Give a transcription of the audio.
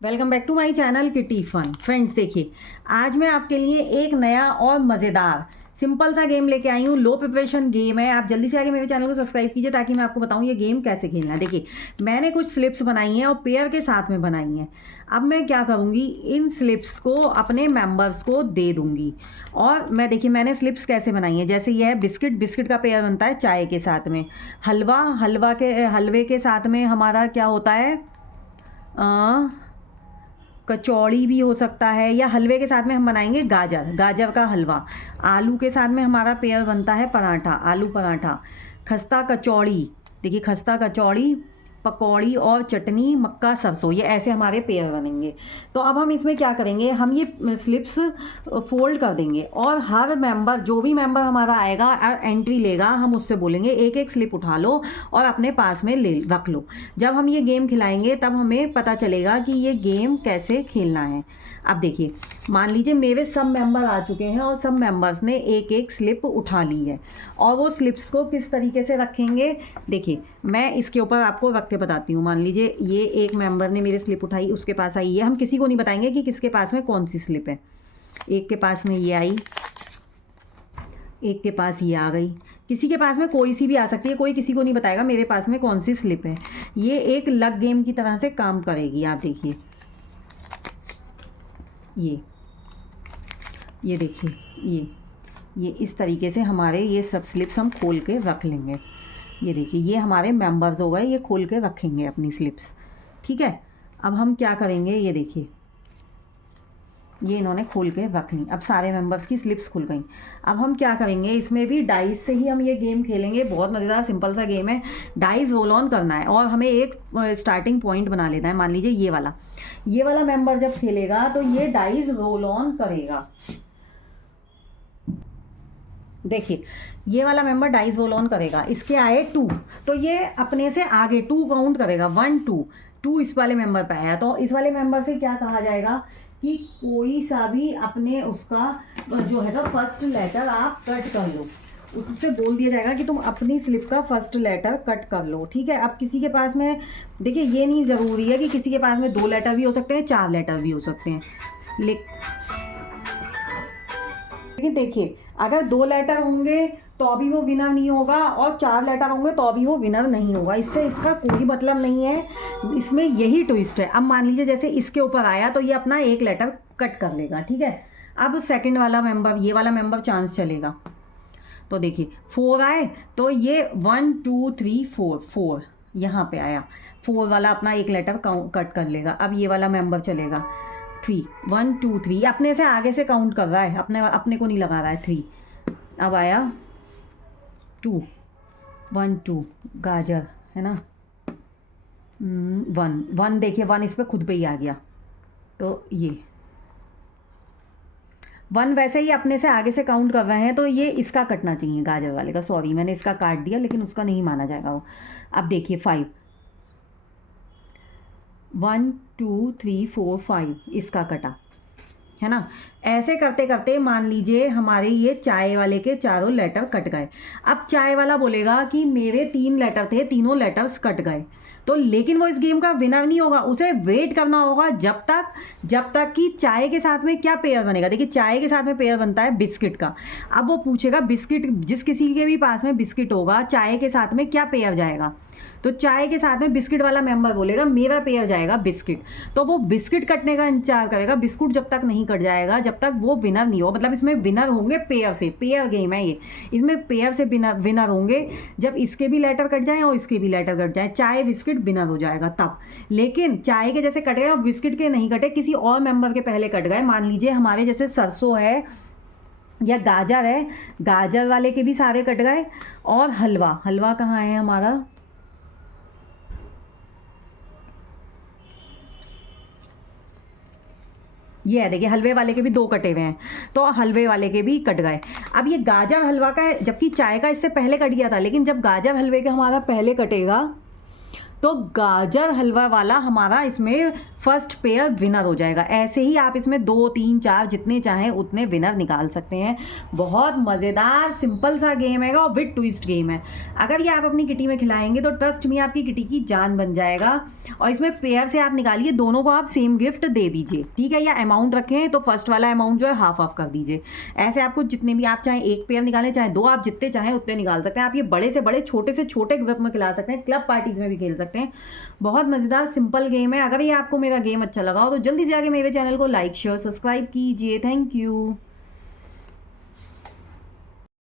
Welcome back to my channel kitty fun. Friends देखिए, आज मैं आपके लिए एक नया और मज़ेदार सिंपल सा गेम लेके आई हूँ। लो प्रिपरेशन गेम है। आप जल्दी से आके मेरे चैनल को सब्सक्राइब कीजिए ताकि मैं आपको बताऊँ ये गेम कैसे खेलना है। देखिए, मैंने कुछ स्लिप्स बनाई हैं और पेयर के साथ में बनाई हैं। अब मैं क्या करूँगी, इन स्लिप्स को अपने मेंबर्स को दे दूँगी। और मैं देखिए, मैंने स्लिप्स कैसे बनाई हैं। जैसे ये है बिस्किट, बिस्किट का पेयर बनता है चाय के साथ में। हलवा, हलवे के साथ में हमारा क्या होता है, कचौड़ी भी हो सकता है, या हलवे के साथ में हम बनाएंगे गाजर, गाजर का हलवा। आलू के साथ में हमारा पेयर बनता है पराठा, आलू पराठा। खस्ता कचौड़ी, देखिए खस्ता कचौड़ी, पकौड़ी और चटनी, मक्का सरसों, ये ऐसे हमारे पेयर बनेंगे। तो अब हम इसमें क्या करेंगे, हम ये स्लिप्स फोल्ड कर देंगे और हर मेंबर, जो भी मेंबर हमारा आएगा एंट्री लेगा, हम उससे बोलेंगे एक एक स्लिप उठा लो और अपने पास में ले रख लो। जब हम ये गेम खिलाएंगे तब हमें पता चलेगा कि ये गेम कैसे खेलना है। अब देखिए, मान लीजिए मेरे सब मेंबर आ चुके हैं और सब मेंबर्स ने एक एक स्लिप उठा ली है। और वो स्लिप्स को किस तरीके से रखेंगे, देखिए मैं इसके ऊपर आपको रख के बताती हूँ। मान लीजिए ये एक मेंबर ने मेरी स्लिप उठाई, उसके पास आई है। हम किसी को नहीं बताएंगे कि किसके पास में कौन सी स्लिप है। एक के पास में ये आई, एक के पास ये आ गई, किसी के पास में कोई सी भी आ सकती है। कोई किसी को नहीं बताएगा मेरे पास में कौन सी स्लिप है। ये एक लक गेम की तरह से काम करेगी। आप देखिए, ये देखिए, ये इस तरीके से हमारे ये सब स्लिप्स हम खोल के रख लेंगे। ये देखिए, ये हमारे मेंबर्स हो गए, ये खोल के रखेंगे अपनी स्लिप्स। ठीक है, अब हम क्या करेंगे, ये देखिए ये इन्होंने खोल के रख ली। अब सारे मेंबर्स की स्लिप्स खुल गई। अब हम क्या करेंगे, इसमें भी डाइस से ही हम ये गेम खेलेंगे। बहुत मज़ेदार सिंपल सा गेम है। डाइस रोल ऑन करना है और हमें एक स्टार्टिंग पॉइंट बना लेना है। मान लीजिए ये वाला मेंबर जब खेलेगा तो ये डाइस रोल ऑन करेगा। देखिए, ये वाला मेंबर डाइस रोल ऑन करेगा, इसके आए 2, तो ये अपने से आगे 2 काउंट करेगा। 1 2 2 इस वाले मेंबर पे आया, तो इस वाले मेंबर से क्या कहा जाएगा कि कोई सा भी अपने उसका जो है ना फर्स्ट लेटर आप कट कर लो। उससे बोल दिया जाएगा कि तुम अपनी स्लिप का फर्स्ट लेटर कट कर लो। ठीक है, अब किसी के पास में, देखिए ये नहीं ज़रूरी है कि किसी के पास में 2 लेटर भी हो सकते हैं, 4 लेटर भी हो सकते हैं। लेकिन देखिए, अगर 2 लेटर होंगे तो भी वो विनर नहीं होगा और 4 लेटर होंगे तो भी वो विनर नहीं होगा। इससे इसका कोई मतलब नहीं है, इसमें यही ट्विस्ट है। अब मान लीजिए जैसे इसके ऊपर आया तो ये अपना 1 लेटर कट कर लेगा। ठीक है, अब सेकंड वाला मेंबर, ये वाला मेंबर चांस चलेगा। तो देखिए 4 आए तो ये 1 2 3 4 यहाँ पे आया। 4 वाला अपना 1 लेटर कट कर लेगा। अब ये वाला मेंबर चलेगा 3 1 2 3, अपने से आगे से काउंट कर रहा है, अपने को नहीं लगा रहा है। 3, अब आया 2 1 2, गाजर है ना, 1 देखिए 1 इस पर खुद पे ही आ गया। तो ये 1 वैसे ही अपने से आगे से काउंट कर रहे हैं, तो ये इसका कटना चाहिए, गाजर वाले का। सॉरी, मैंने इसका काट दिया, लेकिन उसका नहीं माना जाएगा वो। अब देखिए 5 1 2 3 4 5 इसका कटा, है ना। ऐसे करते करते मान लीजिए हमारे ये चाय वाले के चारों लेटर कट गए। अब चाय वाला बोलेगा कि मेरे 3 लेटर थे, तीनों लेटर्स कट गए। तो लेकिन वो इस गेम का विनर नहीं होगा, उसे वेट करना होगा जब तक कि चाय के साथ में क्या पेयर बनेगा। देखिए, चाय के साथ में पेयर बनता है बिस्किट का। अब वो पूछेगा बिस्किट, जिस किसी के भी पास में बिस्किट होगा, चाय के साथ में क्या पेयर जाएगा। तो चाय के साथ में बिस्किट वाला मेंबर बोलेगा मेरा पेयर जाएगा बिस्किट। तो वो बिस्किट कटने का इंतजार करेगा। बिस्कुट जब तक नहीं कट जाएगा जब तक वो विनर नहीं हो। मतलब इसमें विनर होंगे पेयर से, पेयर गेम है ये। इसमें पेयर से विनर होंगे जब इसके भी लेटर कट जाए और इसके भी लेटर कट जाए। चाय बिस्किट विनर हो जाएगा तब। लेकिन चाय के जैसे कट गए और बिस्किट के नहीं कटे, किसी और मेंबर के पहले कट गए। मान लीजिए हमारे जैसे सरसों है या गाजर है, गाजर वाले के भी सारे कट गए। और हलवा कहाँ है हमारा, ये है, देखिए हलवे वाले के भी 2 कटे हुए हैं, तो हलवे वाले के भी कट गए। अब ये गाजर हलवा का है, जबकि चाय का इससे पहले कट गया था। लेकिन जब गाजर हलवे का हमारा पहले कटेगा तो गाजर हलवा वाला हमारा इसमें फर्स्ट पेयर विनर हो जाएगा। ऐसे ही आप इसमें 2 3 4 जितने चाहें उतने विनर निकाल सकते हैं। बहुत मज़ेदार सिंपल सा गेम है और विद ट्विस्ट गेम है। अगर ये आप अपनी किटी में खिलाएंगे तो ट्रस्ट में आपकी किटी की जान बन जाएगा। और इसमें पेयर से आप निकालिए, दोनों को आप सेम गिफ्ट दे दीजिए, ठीक है। या अमाउंट रखें तो फर्स्ट वाला अमाउंट जो है हाफ ऑफ कर दीजिए। ऐसे आपको जितने भी, आप चाहे एक पेयर निकालें चाहे 2, आप जितने चाहें उतने निकाल सकते हैं। आप ये बड़े से बड़े छोटे से छोटे ग्रुप में खिला सकते हैं, क्लब पार्टीज़ में भी खेल सकते हैं। बहुत मज़ेदार सिंपल गेम है। अगर ये आपको मेरा गेम अच्छा लगा हो तो जल्दी से आके मेरे चैनल को लाइक शेयर सब्सक्राइब कीजिए। Thank you.